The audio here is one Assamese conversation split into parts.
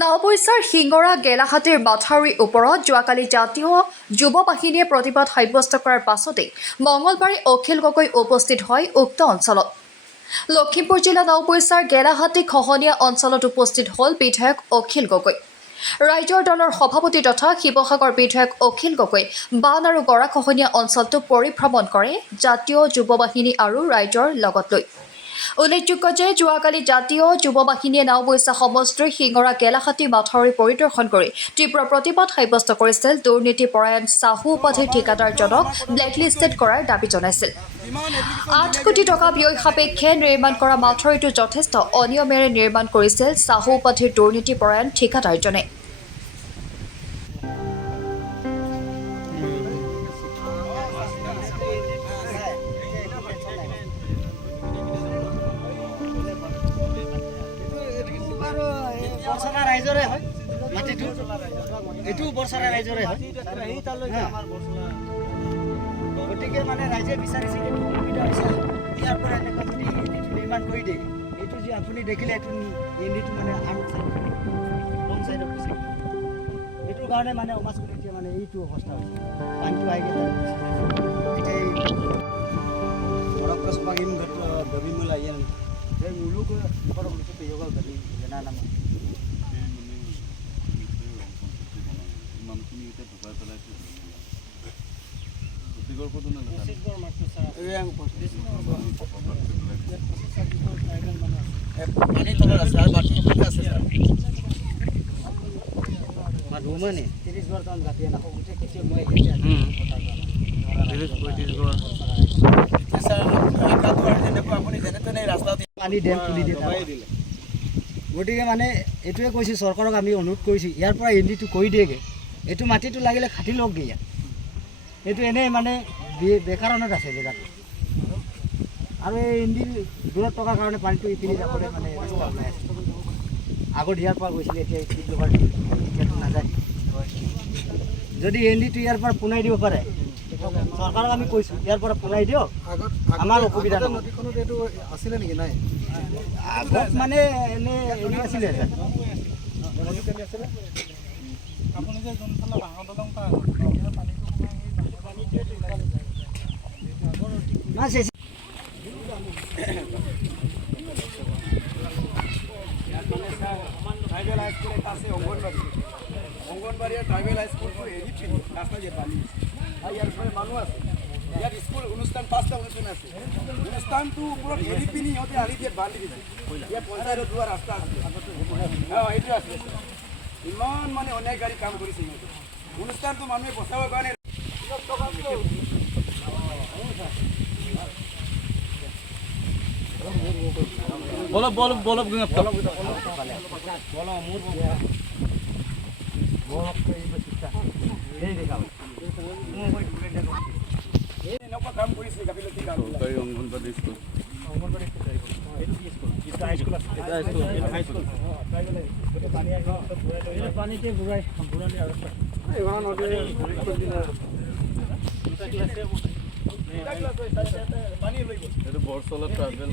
নাওবৈচাৰ শিঙৰা গেলাহাটীৰ মাথাউৰিৰ ওপৰত যোৱাকালি জাতীয় যুৱ বাহিনীয়ে প্ৰতিবাদ সাব্যস্ত কৰাৰ পাছতেই মঙলবাৰে অখিল গগৈ উপস্থিত হয় উক্ত অঞ্চলত। লখিমপুৰ জিলা নাওবৈচাৰ গেলাহাটী খহনীয়া অঞ্চলত উপস্থিত হ'ল বিধায়ক অখিল গগৈ। ৰাইজৰ দলৰ সভাপতি তথা শিৱসাগৰ বিধায়ক অখিল গগৈ বান আৰু গৰাখহনীয়া অঞ্চলটো পৰিভ্ৰমণ কৰে জাতীয় যুৱ বাহিনী আৰু ৰাইজৰ লগত লৈ। উল্লেখযোগ্য যে যোৱাকালি জাতীয় যুৱ বাহিনীয়ে নাওবৈচা সমষ্টিৰ শিঙৰা গেলাহাটী মাথাউৰি পৰিদৰ্শন কৰি তীব্ৰ প্ৰতিবাদ সাব্যস্ত কৰিছিল। দুৰ্নীতিপৰায়ণ চাহু উপাধিৰ ঠিকাদাৰজনক ব্লেকলিষ্টেড কৰাৰ দাবী জনাইছিল। 8 কোটি টকা ব্যয় সাপেক্ষে নিৰ্মাণ কৰা মাথাউৰিটো যথেষ্ট অনিয়মেৰে নিৰ্মাণ কৰিছিল চাহু উপাধিৰ দুৰ্নীতিপৰায়ণ ঠিকাদাৰজনে। বৰছাৰা ৰাইজৰে হয় মাটিটো, এইটো বৰছাৰা ৰাইজৰে হয়। গতিকে মানে ৰাইজে বিচাৰিছে এইটো সুবিধা হৈছে ইয়াৰ পৰা এনেকুৱা যদি নিৰ্মাণ কৰি দিয়ে, এইটো যে আপুনি দেখিলে এইটো এণ্ডিটো মানে আন লং চাইডত গৈছে, এইটোৰ কাৰণে মানে সমাজ কমিটিয়ে মানে এইটো অৱস্থা হৈছে। পানীটো আহি গ'লে এতিয়া orang pagin gabi mula yan dan mulu ko para mulu sa yoga gabi na naman mamkini ite bukar tala ite tigor ko dun na tigor matto sa yang pani to rasta batti ka sa maduma ne 30 bar tan gati na ko ute kiche moi kiche 30 gor পানী ডেম খুলি দিয়ে। গতিকে মানে এইটোৱে কৈছোঁ চৰকাৰক আমি অনুৰোধ কৰিছোঁ ইয়াৰ পৰা এণ্ডিটো কৰি দিয়েগৈ, এইটো মাটিটো লাগিলে খাটি লওকগৈ ইয়াত, এইটো এনেই মানে বেকাৰণত আছে জেগাটো। আৰু এই এণ্ডি দূৰত থকাৰ কাৰণে পানীটো ইপিনে যাবলৈ মানে ৰাস্তা ওলাই আছে। আগত ইয়াৰ পৰা গৈছিলে, এতিয়া এতিয়াতো নাযায়। যদি এণ্ডিটো ইয়াৰ পৰা পোনাই দিব পাৰে চৰকাৰক আমি কৈছোঁ ইয়াৰ পৰা পোনাই দিয়ক, আমাৰ অসুবিধা নহয়। নদীখনত এইটো আছিলে নেকি? নাই, আগত মানে এনে হেৰি আছিলে আপুনি যে যোনফালে বাঁহৰ দলং পাৰ ট্ৰাইবেল হাইস্কুল এটা আছে, অংগনবাড়ী আর ট্রাইবেল হাই স্কুল এরি ফিরি রাস্তা যে পানি আর ইয়ার পরে মানুষ আছে ইয়ার স্কুল অনুষ্ঠান 5টা অনুষ্ঠান আছে। অনুষ্ঠানটো ওপৰত এৰি পিনি সিহঁতে আলি দিয়ে বান্ধি দিছে। ইয়াৰ পঞ্চায়তৰ যোৱা ৰাস্তা আছে, এইটো আছে। ইমান মানে অন্যায়কাৰী কাম কৰিছে সিহঁতে। অনুষ্ঠানটো মানুহে বচাবৰ কাৰণে এনেকুৱা কাম কৰিছে গাফিলতি কাম। অংগনবাড়ী স্কুল পানীতে ঘূৰাই বৰচলা ট্ৰাভেল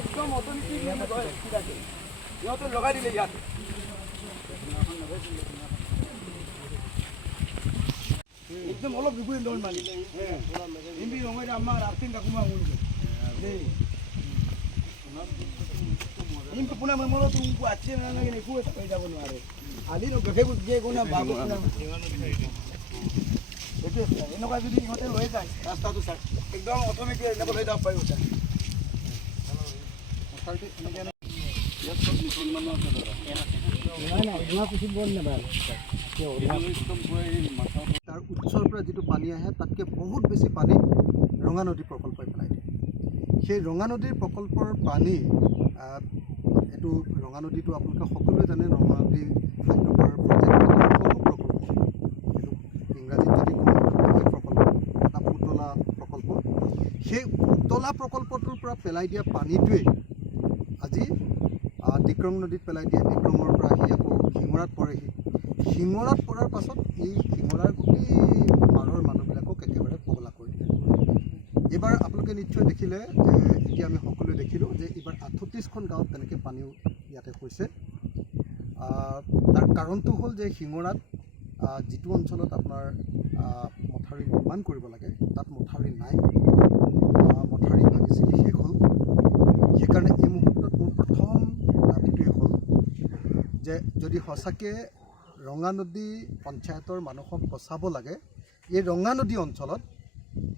একদম অৰ্থনীতি সিহঁতে লগাই দিলে ইয়াত। একদম অলপ দুগুণ দৌৰ মাৰিলে এমপি ৰঙাই আমাৰ আৰ্থিক কাকুমা শুনিছে পুনা মলো তুমको अच्छे ना लगे नहीं कुछ पैसा बनो आ रहे आली नो गखे जे कोना बाबू पुना এটো এনেকুৱা যদি ইহঁতে লৈ যায় ৰাস্তাটো চাই একদম অটোমেটিক এনেকৈ লৈ যাব পাৰিব। তাৰ উৎসৰ পৰা যিটো পানী আহে তাতকৈ বহুত বেছি পানী ৰঙা নদী প্ৰকল্পই পেলাই দিয়ে। সেই ৰঙা নদীৰ প্ৰকল্পৰ পানী এইটো ৰঙা নদীটো আপোনালোকে সকলোৱে জানে, ৰঙা নদী হাইড্ৰ'পাৱাৰ প্ৰজেক্ট প্ৰকল্প, এইটো ইংৰাজীত যদি প্ৰকল্প এটা উতলা প্ৰকল্প। সেই উতলা প্ৰকল্পটোৰ পৰা পেলাই দিয়া পানীটোৱেই আজি ডিক্ৰং নদীত পেলাই দিয়ে, ডিক্ৰঙৰ পৰা আহি আকৌ শিঙৰাত পৰেহি। শিঙৰাত পৰাৰ পাছত এই শিঙৰাৰ গোটেই পাৰৰ মানুহবিলাকক একেবাৰে পগলা কৰি দিয়ে। এইবাৰ আপোনালোকে নিশ্চয় দেখিলে যে এতিয়া আমি সকলোৱে দেখিলোঁ যে এইবাৰ 38খন গাঁৱত তেনেকৈ পানীও ইয়াতে হৈছে। তাৰ কাৰণটো হ'ল যে শিঙৰাত যিটো অঞ্চলত আপোনাৰ মথাউৰি নিৰ্মাণ কৰিব লাগে তাত মথাউৰি নাই, মথাউৰি ভাঙি ছিগি শেষ হ'ল। সেইকাৰণে এই মুহূৰ্তত মোৰ প্ৰথম দাবীটোৱে হ'ল যে যদি সঁচাকৈ ৰঙানদী পঞ্চায়তৰ মানুহক বচাব লাগে, এই ৰঙানদী অঞ্চলত,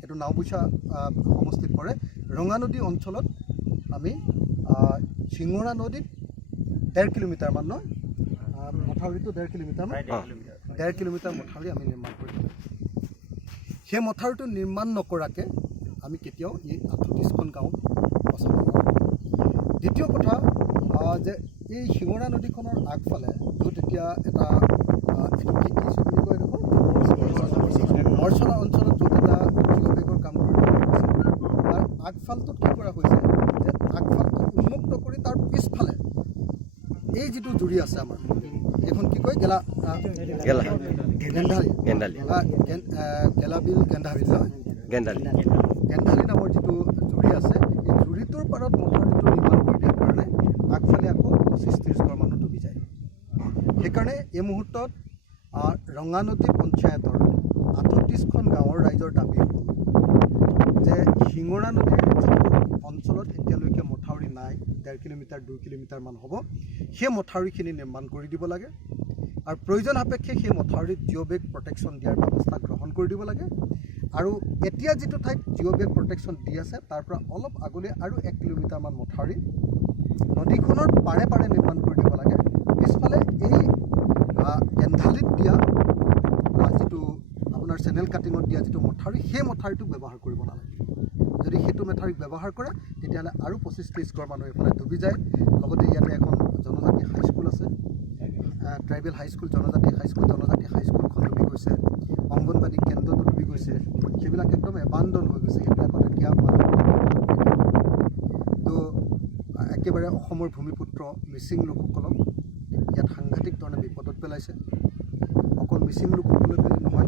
এইটো নাওবৈচা সমষ্টিত পৰে, ৰঙানদী অঞ্চলত আমি শিঙৰা নদীত 1.5 কিলোমিটাৰমান নহয়, মথাউৰিটো 1.5 কিলোমিটাৰমান, 1.5 কিলোমিটাৰ মথাউৰি আমি নিৰ্মাণ কৰিব লাগিব। সেই মথাউৰিটো নিৰ্মাণ নকৰাকৈ আমি কেতিয়াও এই 38খন গাঁৱত বচাব নোৱাৰোঁ। দ্বিতীয় কথা যে এই শিঙৰা নদীখনৰ আগফালে য'ত এতিয়া এটা এইটো কি বুলি কয় দেখোন মৰ্চলা অঞ্চলত য'ত এটা জিঅ'বেগৰ কাম কৰিব তাৰ আগফালটোত কি কৰা হৈছে যে আগফালটো উন্মুক্ত কৰি তাৰ পিছফালে এই যিটো জুৰি আছে আমাৰ এইখন কি কয় গেলাবিল গেন্ধাবিল নহয় গেন্ধালি নামৰ যিটো জুৰি আছে, এই জুৰিটোৰ পাৰত মথাউৰিটো নিৰ্মাণ কৰি দিয়াৰ কাৰণে আগফালে আকৌ 25-30 ঘৰ মানুহ ডুবি যায়। সেইকাৰণে এই মুহূৰ্তত ৰঙানদী পঞ্চায়তৰ 38খন গাঁৱৰ ৰাইজৰ দাবী হ'ল যে শিঙৰা নদীৰ যিটো অঞ্চলত এতিয়ালৈকে মথাউৰি নাই, 1.5 কিলোমিটাৰ 2 কিলোমিটাৰমান হ'ব, সেই মথাউৰিখিনি নিৰ্মাণ কৰি দিব লাগে। আৰু প্ৰয়োজন সাপেক্ষে সেই মথাউৰিত জিঅ'বেগ প্ৰটেকশ্যন দিয়াৰ ব্যৱস্থা গ্ৰহণ কৰি দিব লাগে। আৰু এতিয়া যিটো ঠাইত জিঅ'বেগ প্ৰটেকশ্যন দি আছে তাৰ পৰা অলপ আগলৈ আৰু 1 কিলোমিটাৰমান মথাউৰি নদীখনৰ পাৰে পাৰে নিৰ্মাণ কৰি দিব লাগে। পিছফালে এই গেন্ধালিত দিয়া যিটো আপোনাৰ চেনেল কাটিঙত দিয়া যিটো মথাউৰি, সেই মথাউৰিটোক ব্যৱহাৰ কৰিব নালাগে। যদি সেইটো মথাউৰিক ব্যৱহাৰ কৰে তেতিয়াহ'লে আৰু 25-30 ঘৰ মানুহ এইফালে ডুবি যায়। লগতে ইয়াতে এখন জনজাতি হাইস্কুল আছে, ট্ৰাইবেল হাইস্কুল, জনজাতি হাইস্কুলখন ডুবি গৈছে, অংগনবাদী কেন্দ্ৰটো ডুবি গৈছে, সেইবিলাক একদম এবাণ্ডন হৈ গৈছে। সেইবিলাকত এতিয়া তো একেবাৰে অসমৰ ভূমিপুত্ৰ মিচিং লোকসকলক ইয়াত সাংঘাতিক ধৰণে বিপদত পেলাইছে। অকল মিচিং লোকসকলে নহয়,